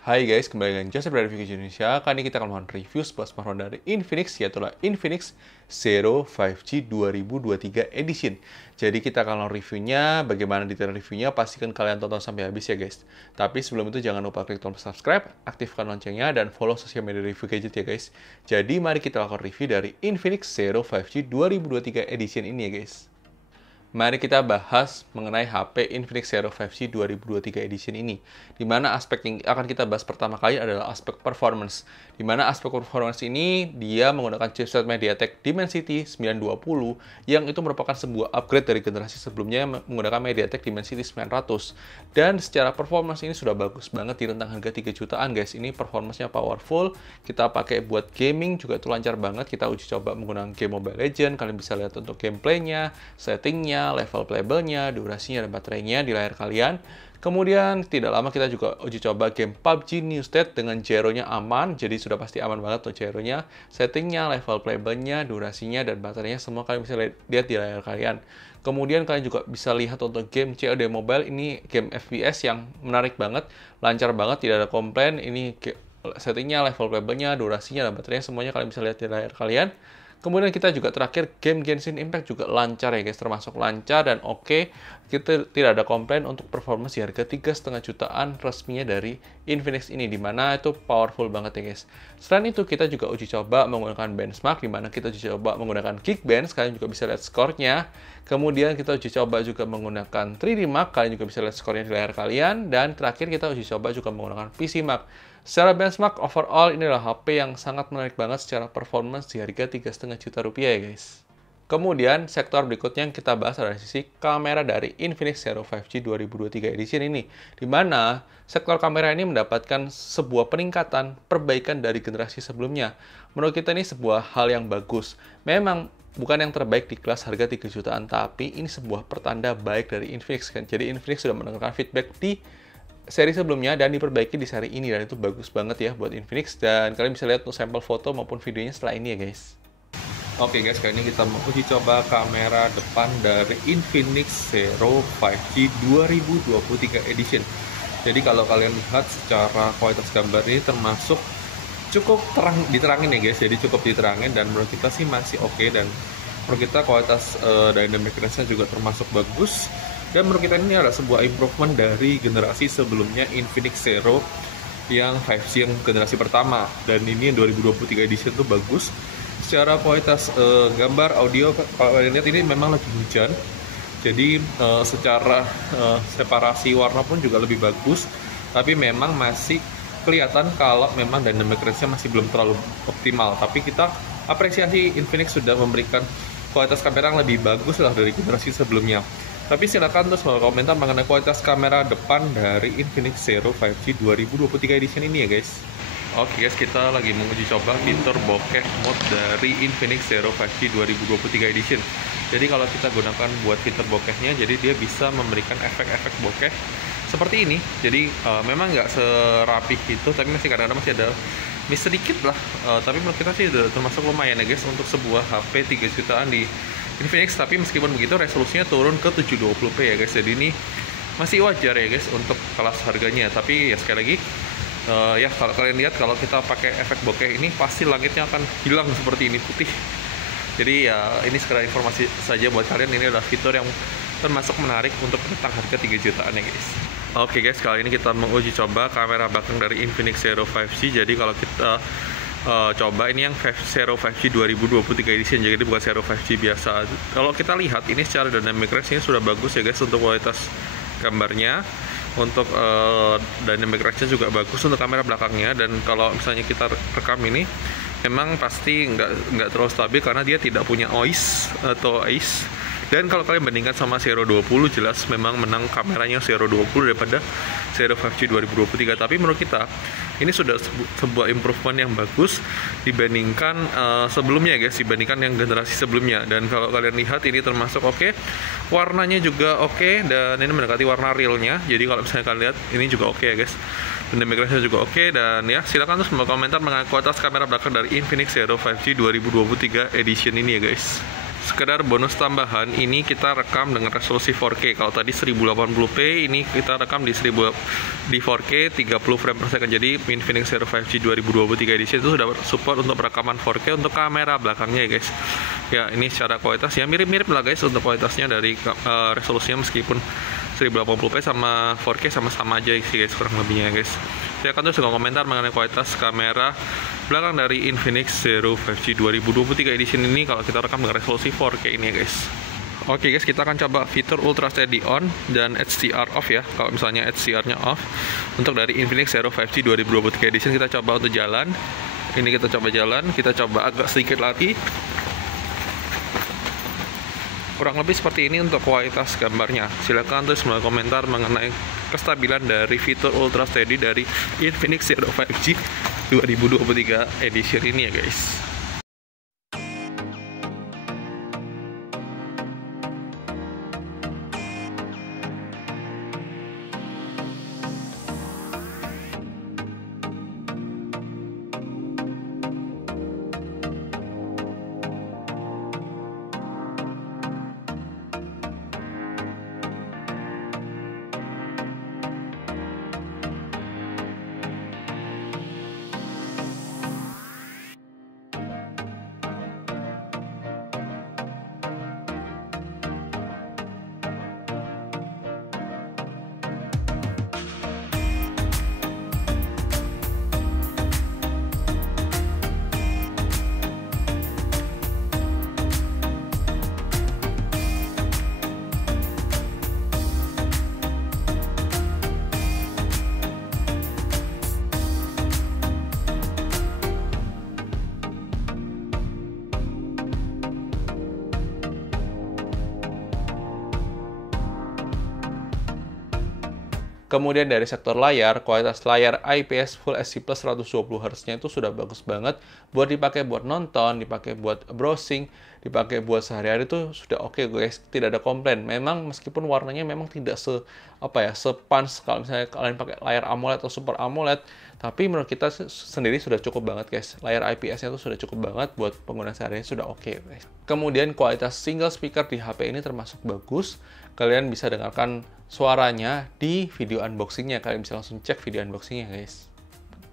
Hai guys, kembali dengan Joseph dari Review Indonesia. Kali ini kita akan melakukan review sebuah smartphone dari Infinix, yaitu Infinix Zero 5G 2023 Edition. Jadi kita akan melakukan reviewnya, bagaimana detail reviewnya, pastikan kalian tonton sampai habis ya guys. Tapi sebelum itu jangan lupa klik tombol subscribe, aktifkan loncengnya, dan follow sosial media review gadget ya guys. Jadi mari kita lakukan review dari Infinix Zero 5G 2023 Edition ini ya guys. Mari kita bahas mengenai HP Infinix Zero 5G 2023 Edition ini. Di mana aspek yang akan kita bahas pertama kali adalah aspek performance. Di mana aspek performance ini dia menggunakan chipset MediaTek Dimensity 920 yang itu merupakan sebuah upgrade dari generasi sebelumnya yang menggunakan MediaTek Dimensity 900. Dan secara performance ini sudah bagus banget di rentang harga 3 jutaan guys. Ini performance-nya powerful. Kita pakai buat gaming juga itu lancar banget. Kita uji coba menggunakan game Mobile Legends. Kalian bisa lihat untuk gameplaynya, settingnya, level playable-nya, durasinya, dan baterainya di layar kalian. Kemudian tidak lama kita juga uji coba game PUBG New State dengan gyro-nya aman, jadi sudah pasti aman banget tuh gyro-nya, settingnya, level playable-nya, durasinya, dan baterainya semua kalian bisa lihat di layar kalian. Kemudian kalian juga bisa lihat untuk game COD Mobile, ini game FPS yang menarik banget, lancar banget, tidak ada komplain. Ini settingnya, level playable-nya, durasinya, dan baterainya semuanya kalian bisa lihat di layar kalian. Kemudian kita juga terakhir game Genshin Impact juga lancar ya guys, termasuk lancar dan oke. Kita tidak ada komplain untuk performance di harga 3,5 jutaan resminya dari Infinix ini, dimana itu powerful banget ya guys. Selain itu kita juga uji coba menggunakan benchmark, dimana kita uji coba menggunakan Geekbench, kalian juga bisa lihat skornya. Kemudian kita uji coba juga menggunakan 3D Mark, kalian juga bisa lihat skornya di layar kalian. Dan terakhir kita uji coba juga menggunakan PC Mark. Secara benchmark overall ini adalah HP yang sangat menarik banget secara performance di harga 3,5 juta rupiah ya guys. Kemudian sektor berikutnya yang kita bahas adalah sisi kamera dari Infinix Zero 5G 2023 Edition ini, di mana sektor kamera ini mendapatkan sebuah peningkatan perbaikan dari generasi sebelumnya. Menurut kita ini sebuah hal yang bagus. Memang bukan yang terbaik di kelas harga 3 jutaan, tapi ini sebuah pertanda baik dari Infinix kan. Jadi Infinix sudah mendengarkan feedback di seri sebelumnya dan diperbaiki di seri ini, dan itu bagus banget ya buat Infinix. Dan kalian bisa lihat tuh sampel foto maupun videonya setelah ini ya guys. Oke guys, kali ini kita mau uji coba kamera depan dari Infinix Zero 5G 2023 Edition. Jadi kalau kalian lihat secara kualitas gambar ini termasuk cukup diterangin ya guys, jadi cukup diterangin dan menurut kita sih masih oke. Dan menurut kita kualitas dynamic range-nya juga termasuk bagus. Dan menurut kita ini adalah sebuah improvement dari generasi sebelumnya Infinix Zero yang 5G yang generasi pertama. Dan ini yang 2023 edition tuh bagus. Secara kualitas gambar, audio, kalau kalian lihat ini memang lagi hujan. Jadi secara separasi warna pun juga lebih bagus. Tapi memang masih kelihatan kalau memang dynamic range-nya masih belum terlalu optimal. Tapi kita apresiasi Infinix sudah memberikan kualitas kamera yang lebih bagus lah dari generasi sebelumnya. Tapi silakan terus komentar mengenai kualitas kamera depan dari Infinix Zero 5G 2023 Edition ini ya guys. Oke guys, kita lagi menguji coba fitur bokeh mode dari Infinix Zero 5G 2023 Edition. Jadi kalau kita gunakan buat fitur bokehnya, jadi dia bisa memberikan efek-efek bokeh seperti ini. Jadi memang nggak serapih itu, tapi masih kadang-kadang masih ada miss sedikit lah. Tapi menurut kita sih termasuk lumayan ya guys untuk sebuah HP 3 jutaan di Infinix. Tapi meskipun begitu resolusinya turun ke 720p ya guys, jadi ini masih wajar ya guys untuk kelas harganya. Tapi ya sekali lagi ya kalau kalian lihat, kalau kita pakai efek bokeh ini pasti langitnya akan hilang seperti ini, putih. Jadi ya ini sekedar informasi saja buat kalian, ini adalah fitur yang termasuk menarik untuk rentang harga 3 jutaan ya guys. Oke guys, kali ini kita menguji coba kamera belakang dari Infinix Zero 5G. Jadi kalau kita coba ini yang Zero 5G 2023 Edition, jadi bukan Zero 5G biasa. Kalau kita lihat ini secara dynamic range ini sudah bagus ya guys untuk kualitas gambarnya. Untuk dynamic range-nya juga bagus untuk kamera belakangnya. Dan kalau misalnya kita rekam ini memang pasti nggak terlalu stabil karena dia tidak punya OIS atau AIS. Dan kalau kalian bandingkan sama Zero 20, jelas memang menang kameranya Zero 20 daripada Zero 5G 2023. Tapi menurut kita ini sudah sebuah improvement yang bagus dibandingkan sebelumnya guys, dibandingkan yang generasi sebelumnya. Dan kalau kalian lihat ini termasuk oke, warnanya juga oke, dan ini mendekati warna realnya. Jadi kalau misalnya kalian lihat ini juga oke ya guys, dynamic range-nya juga oke. Dan ya silakan terus komentar mengenai kualitas kamera belakang dari Infinix Zero 5G 2023 Edition ini ya guys. Sekedar bonus tambahan, ini kita rekam dengan resolusi 4K. Kalau tadi 1080p, ini kita rekam di 4K 30 frame per second. Jadi Infinix Zero 5G 2023 edition itu sudah support untuk perekaman 4K untuk kamera belakangnya ya guys. Ya, ini secara kualitas ya mirip-mirip lah guys untuk kualitasnya dari resolusinya, meskipun 1080p sama 4K sama-sama aja sih guys kurang lebihnya guys. Saya akan terus juga komentar mengenai kualitas kamera belakang dari Infinix Zero 5G 2023 edition ini kalau kita rekam dengan resolusi 4K ini ya guys. Oke guys, kita akan coba fitur Ultra Steady on dan HDR off ya. Kalau misalnya HDR-nya off untuk dari Infinix Zero 5G 2023 edition, kita coba untuk jalan. Ini kita coba jalan, kita coba agak sedikit lari. Kurang lebih seperti ini untuk kualitas gambarnya. Silahkan tulis komentar mengenai kestabilan dari fitur Ultra Steady dari Infinix Zero 5G 2023 edition ini ya guys. Kemudian dari sektor layar, kualitas layar IPS Full HD Plus 120Hz-nya itu sudah bagus banget buat dipakai buat nonton, dipakai buat browsing, dipakai buat sehari-hari itu sudah oke guys, tidak ada komplain. Memang meskipun warnanya memang tidak sepans kalau misalnya kalian pakai layar AMOLED atau Super AMOLED, tapi menurut kita sendiri sudah cukup banget guys. Layar IPS-nya itu sudah cukup banget buat pengguna sehari-hari, sudah oke guys. Kemudian kualitas single speaker di HP ini termasuk bagus. Kalian bisa dengarkan suaranya di video unboxing-nya. Kalian bisa langsung cek video unboxing-nya guys.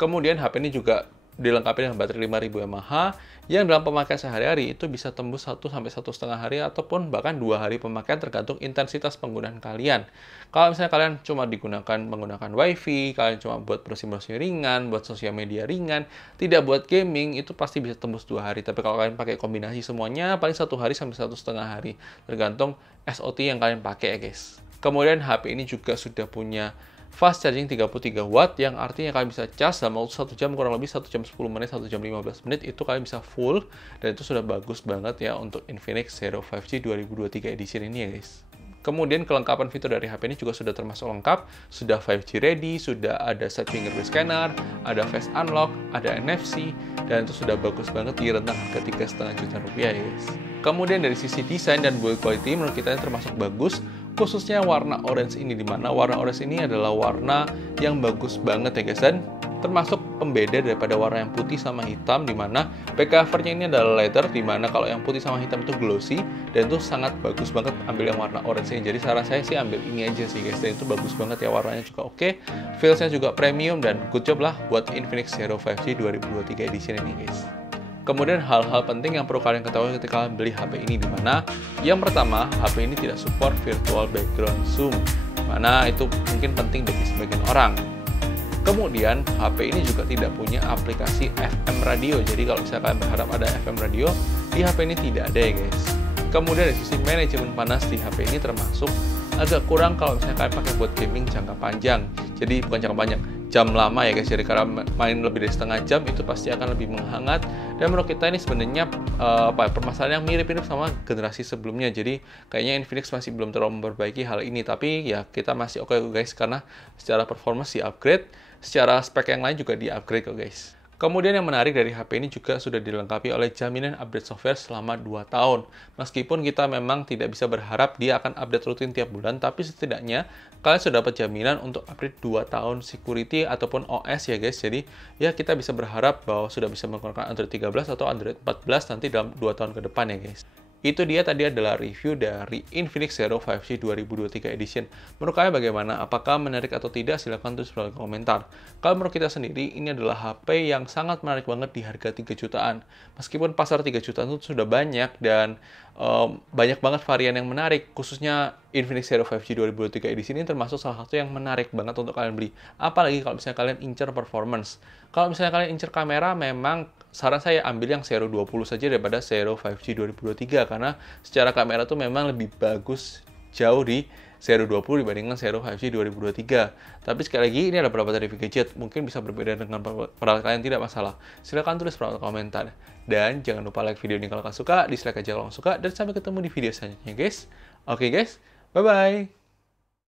Kemudian HP ini juga dilengkapi dengan baterai 5000 mAh yang dalam pemakaian sehari-hari itu bisa tembus 1-1,5 hari ataupun bahkan 2 hari pemakaian tergantung intensitas penggunaan kalian. Kalau misalnya kalian cuma menggunakan WiFi, kalian cuma buat browsing-browsing ringan, buat sosial media ringan, tidak buat gaming, itu pasti bisa tembus 2 hari. Tapi kalau kalian pakai kombinasi semuanya, paling 1 hari sampai 1,5 hari, tergantung SOT yang kalian pakai ya guys. Kemudian HP ini juga sudah punya fast charging 33 watt yang artinya kalian bisa cas dalam waktu 1 jam, kurang lebih 1 jam 10 menit, 1 jam 15 menit itu kalian bisa full, dan itu sudah bagus banget ya untuk Infinix Zero 5G 2023 edition ini ya guys. Kemudian kelengkapan fitur dari HP ini juga sudah termasuk lengkap, sudah 5G ready, sudah ada side fingerprint scanner, ada face unlock, ada NFC, dan itu sudah bagus banget di rentang harga 3,5 juta rupiah ya guys. Kemudian dari sisi desain dan build quality menurut kita ini termasuk bagus, khususnya warna orange ini, dimana warna orange ini adalah warna yang bagus banget ya guys, dan termasuk pembeda daripada warna yang putih sama hitam, dimana back covernya ini adalah leather, dimana kalau yang putih sama hitam itu glossy, dan itu sangat bagus banget ambil yang warna orange ini. Jadi saran saya sih ambil ini aja sih guys, dan itu bagus banget ya, warnanya juga oke, feelsnya juga premium, dan good job lah buat Infinix Zero 5G 2023 edition ini guys. Kemudian hal-hal penting yang perlu kalian ketahui ketika kalian beli HP ini, dimana yang pertama, HP ini tidak support virtual background zoom, dimana itu mungkin penting bagi sebagian orang. Kemudian HP ini juga tidak punya aplikasi FM radio, jadi kalau misalnya kalian berharap ada FM radio, di HP ini tidak ada ya guys. Kemudian dari sisi manajemen panas di HP ini termasuk agak kurang kalau misalnya kalian pakai buat gaming jangka panjang. Jadi bukan jangka panjang, jam lama ya guys. Jadi kalau main lebih dari setengah jam itu pasti akan lebih menghangat. Dan menurut kita ini sebenarnya permasalahan yang mirip-mirip sama generasi sebelumnya. Jadi kayaknya Infinix masih belum terlalu memperbaiki hal ini. Tapi ya kita masih oke guys, karena secara performance di-upgrade, secara spek yang lain juga di-upgrade kok guys. Kemudian yang menarik dari HP ini juga sudah dilengkapi oleh jaminan update software selama 2 tahun. Meskipun kita memang tidak bisa berharap dia akan update rutin tiap bulan, tapi setidaknya kalian sudah dapat jaminan untuk update 2 tahun security ataupun OS ya guys. Jadi ya kita bisa berharap bahwa sudah bisa menggunakan Android 13 atau Android 14 nanti dalam 2 tahun ke depan ya guys. Itu dia tadi adalah review dari Infinix Zero 5G 2023 Edition. Menurut kalian bagaimana? Apakah menarik atau tidak? Silahkan tulis di komentar. Kalau menurut kita sendiri, ini adalah HP yang sangat menarik banget di harga 3 jutaan. Meskipun pasar 3 jutaan itu sudah banyak dan banyak banget varian yang menarik, khususnya Infinix Zero 5G 2023 Edition ini termasuk salah satu yang menarik banget untuk kalian beli. Apalagi kalau misalnya kalian incer performance. Kalau misalnya kalian incer kamera, memang saran saya ambil yang Zero 20 saja daripada Zero 5G 2023 karena secara kamera tuh memang lebih bagus jauh di Zero 20 dibandingkan Zero 5G 2023. Tapi sekali lagi, ini adalah perawatan review gadget. Mungkin bisa berbeda dengan perawatan kalian, tidak masalah. Silahkan tulis perawatan komentar. Dan jangan lupa like video ini kalau kalian suka, dislike aja kalau kalian suka, dan sampai ketemu di video selanjutnya guys. Oke guys, bye-bye!